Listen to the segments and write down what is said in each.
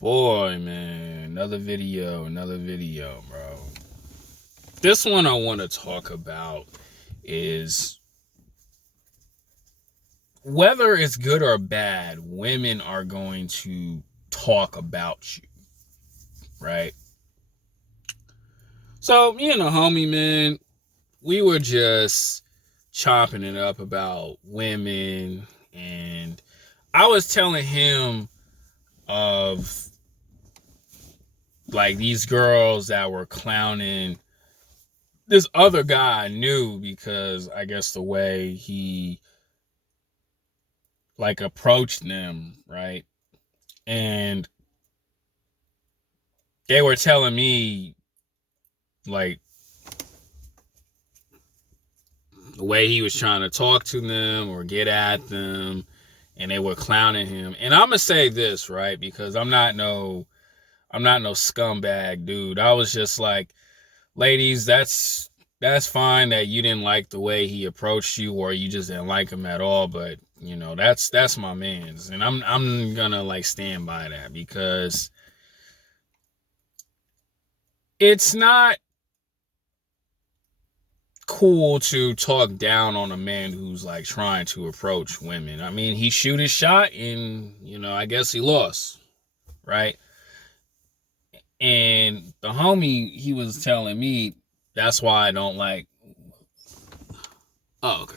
Boy, man, another video, bro. This one I want to talk about is whether it's good or bad, women are going to talk about you, right? So, me and a homie, man, we were just chopping it up about women, and I was telling him of like these girls that were clowning this other guy I knew because I guess the way he like approached them, right? And they were telling me like the way he was trying to talk to them or get at them, and they were clowning him. And I'm gonna say this, right? Because I'm not no scumbag dude. I was just like, ladies, that's fine that you didn't like the way he approached you or you just didn't like him at all, but that's my man's, and I'm gonna like stand by that because it's not cool to talk down on a man who's like trying to approach women. I mean, he shoot his shot and I guess he lost, right? And the homie, he was telling me that's why I don't like. Oh, okay.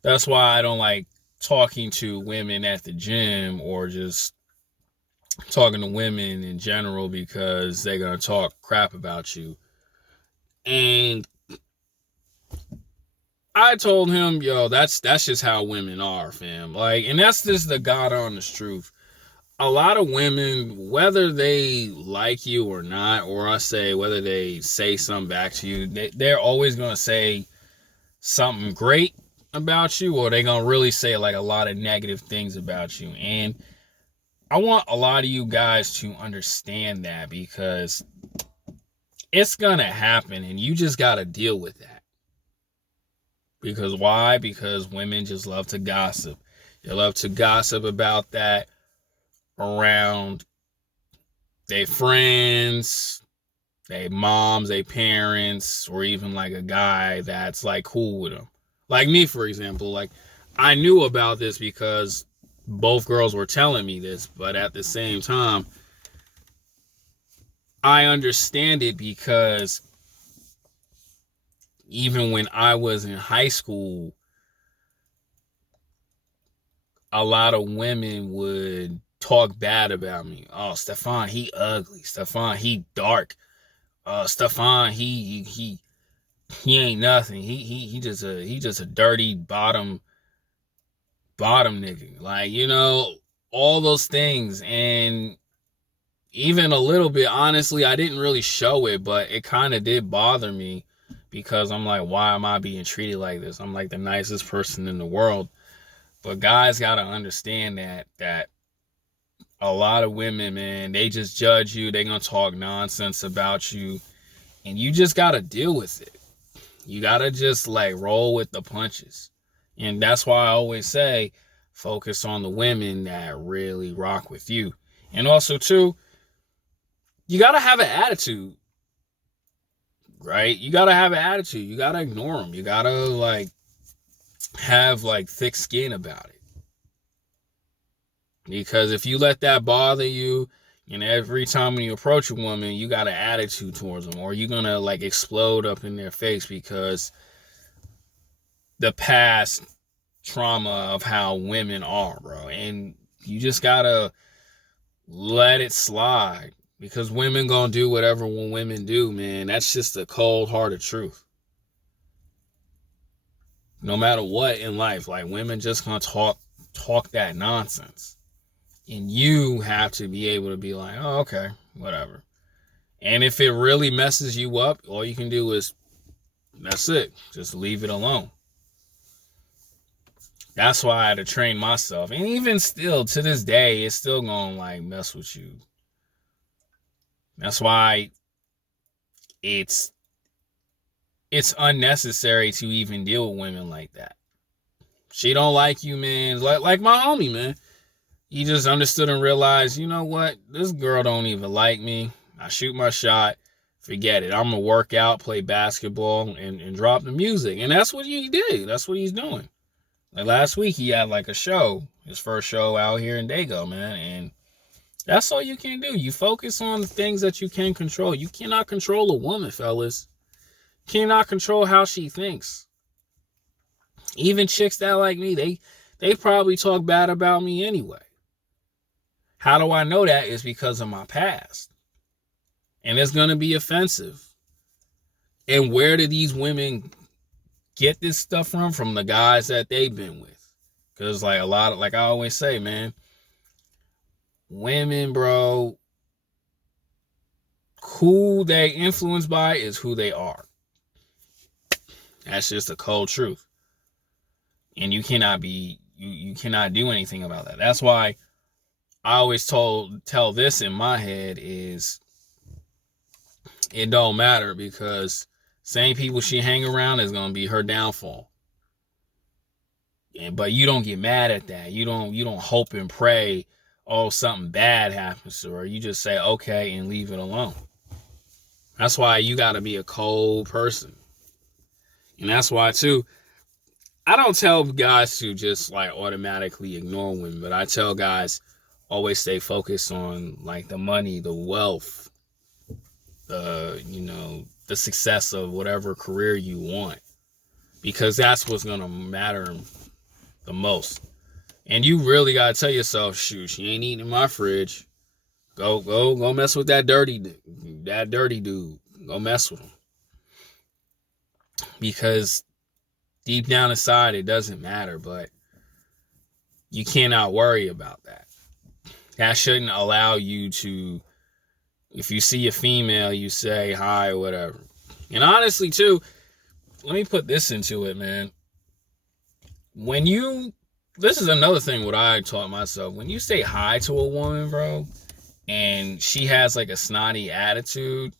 That's why I don't like talking to women at the gym or just talking to women in general because they're gonna talk crap about you. And I told him, yo, that's just how women are, fam. Like, and that's just the God honest truth. A lot of women, whether they like you or not, or I say whether they say something back to you, they're always gonna say something great about you, or they're gonna really say like a lot of negative things about you. And I want a lot of you guys to understand that because it's gonna happen and you just gotta deal with that. Because why? Because women just love to gossip. They love to gossip about that around their friends, their moms, their parents, or even like a guy that's like cool with them. Like me, for example, like I knew about this because both girls were telling me this, but at the same time, I understand it because even when I was in high school, a lot of women would talk bad about me. Oh, Stefan, he ugly. Stefan, he dark. Stefan, he ain't nothing. He just a dirty bottom nigga. Like, all those things. And even a little bit, honestly, I didn't really show it, but it kind of did bother me because I'm like, why am I being treated like this? I'm like the nicest person in the world. But guys gotta understand that a lot of women, man, they just judge you. They gonna talk nonsense about you, and you just gotta deal with it. You gotta just like roll with the punches, and that's why I always say, focus on the women that really rock with you, and also too, you gotta have an attitude, right? You gotta have an attitude. You gotta ignore them. You gotta like have like thick skin about it. Because if you let that bother you, and every time when you approach a woman, you got an attitude towards them, or you're gonna like explode up in their face because the past trauma of how women are, bro. And you just gotta let it slide because women gonna do whatever women do, man. That's just the cold hearted truth. No matter what in life, like women just gonna talk that nonsense. And you have to be able to be like, oh, okay, whatever. And if it really messes you up, all you can do is, that's it. Just leave it alone. That's why I had to train myself. And even still, to this day, it's still gonna like mess with you. That's why it's it's unnecessary to even deal with women like that. She don't like you, man. Like my homie, man. He just understood and realized, you know what? This girl don't even like me. I shoot my shot. Forget it. I'm going to work out, play basketball, and drop the music. And that's what he did. That's what he's doing. Like last week, he had like a show, his first show out here in Dago, man. And that's all you can do. You focus on the things that you can control. You cannot control a woman, fellas. You cannot control how she thinks. Even chicks that like me, they probably talk bad about me anyway. How do I know that? It's because of my past. And it's going to be offensive. And where do these women get this stuff from? From the guys that they've been with. Because like a lot of, like I always say, man, women, bro, who they influenced by is who they are. That's just the cold truth. And you cannot do anything about that. That's why I always tell this in my head is it don't matter, because same people she hang around is gonna be her downfall. But you don't get mad at that. You don't hope and pray, oh, something bad happens to her. You just say okay and leave it alone. That's why you gotta be a cold person. And that's why too, I don't tell guys to just like automatically ignore women, but I tell guys always stay focused on like the money, the wealth, the success of whatever career you want, because that's what's gonna matter the most. And you really gotta tell yourself, shoot, she ain't eating in my fridge. Go mess with that dirty dude. Go mess with him, because deep down inside it doesn't matter, but you cannot worry about that. That shouldn't allow you to, if you see a female, you say hi or whatever. And honestly, too, let me put this into it, man. This is another thing what I taught myself. When you say hi to a woman, bro, and she has like a snotty attitude,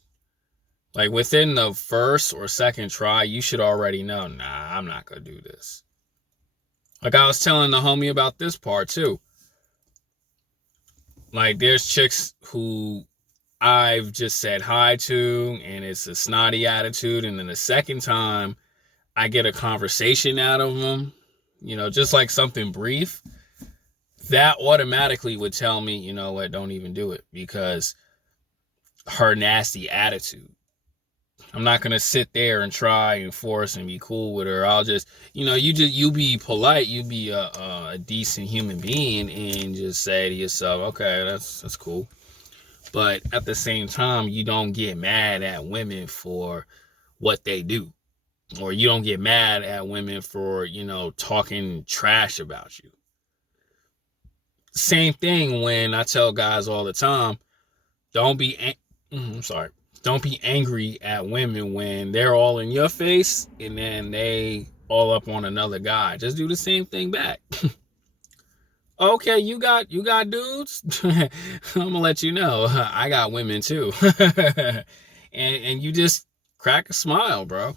like within the first or second try, you should already know, nah, I'm not going to do this. Like I was telling the homie about this part, too. Like there's chicks who I've just said hi to, and it's a snotty attitude, and then the second time I get a conversation out of them, just like something brief, that automatically would tell me, you know what, don't even do it, because her nasty attitude. I'm not going to sit there and try and force and be cool with her. I'll just, you be polite, you be a decent human being, and just say to yourself, okay, that's cool. But at the same time, you don't get mad at women for what they do. Or you don't get mad at women for, talking trash about you. Same thing when I tell guys all the time, don't be angry at women when they're all in your face and then they all up on another guy. Just do the same thing back. Okay, you got dudes? I'm gonna let you know, I got women too. and you just crack a smile, bro.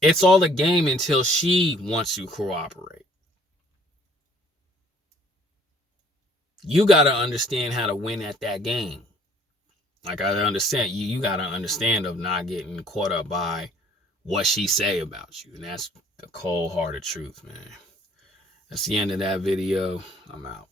It's all a game until she wants to cooperate. You got to understand how to win at that game. Like I understand, you got to understand of not getting caught up by what she say about you. And that's the cold-hearted truth, man. That's the end of that video. I'm out.